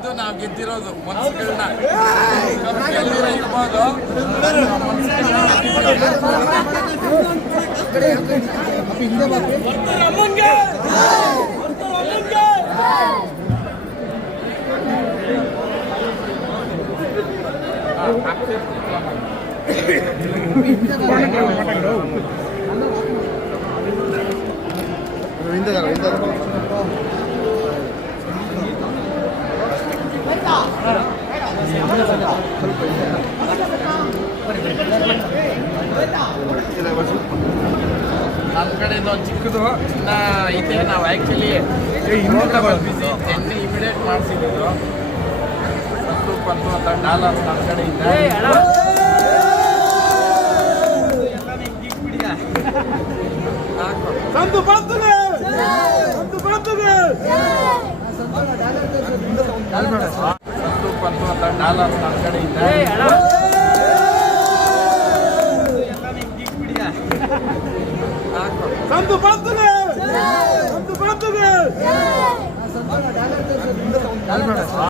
ಇದು ನಾವು ಗೆದ್ದಿರೋದು ಮನ್ಸುಗಳನ್ನ ಗೆಲ್ದಿರ ನಮ್ಮ ಕಡೆಯಿಂದ ಒಂದು ಚಿಕ್ಕದು ಇನ್ನ ಇದೆ ನಾವು ಆ್ಯಕ್ಚುಲಿ ಬಿಸಿ ಎಣ್ಣೆ ಇಮಿಡಿಯೇಟ್ ಮಾಡಿಸಿದ್ದು ಹತ್ತು ಪತ್ತು ಅಂತ ಡಾಲರ್ಸ್ ನಮ್ಮ ಕಡೆಯಿಂದ. ಸಂದು ಬರ್ತದೆ. ಬರ್ತದೆ. ಡಾಲರ್ಸ್ ನಮ್ಮ ಕಡೆಯಿಂದ ಹಾಕು. ಸಂದು ಬರ್ತದೆ ಸಂದು ಬರ್ತದೆ